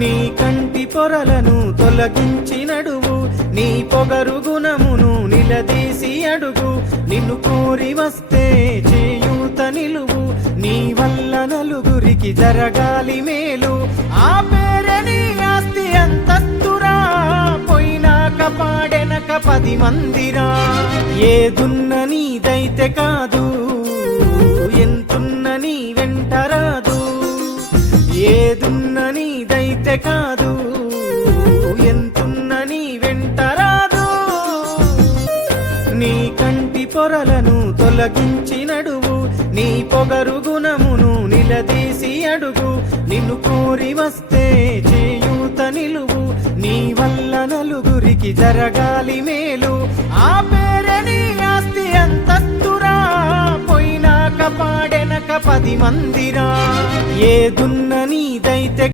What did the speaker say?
నీ కంటి పొరలను తొలగించి నడువు, నీ పొగరు గుణమును నిలదీసి అడుగు. నిన్ను కోరి వస్తే చేయూత నిలువు, నీ వల్ల నలుగురికి జరగాలి మేలు. ఆ పేరే నీ ఆస్తి అంతస్తురా, పోయినాక పాడెనక 10 మందిరా. ఏదున్న నీదైతే కాదు, ఎంతున్న నీ వెంటరాదు. ఏదున్న నీదైతే కాదు, ఎంతున్న నీ వెంటరాదు. నీ కంటి పొరలను తొలగించి నడువు, నీ పొగరు గుణమును నిలదీసి అడుగు. నిన్ను కోరి వస్తే చేయూత నిలువు, నీ వల్ల నలుగురికి జరగాలి మేలు. ఆ పేరే నీ ఆస్తి అంతస్తురా, పోయినాక పాడెనక 10 మందిరా. ఏదున్న నీదైతే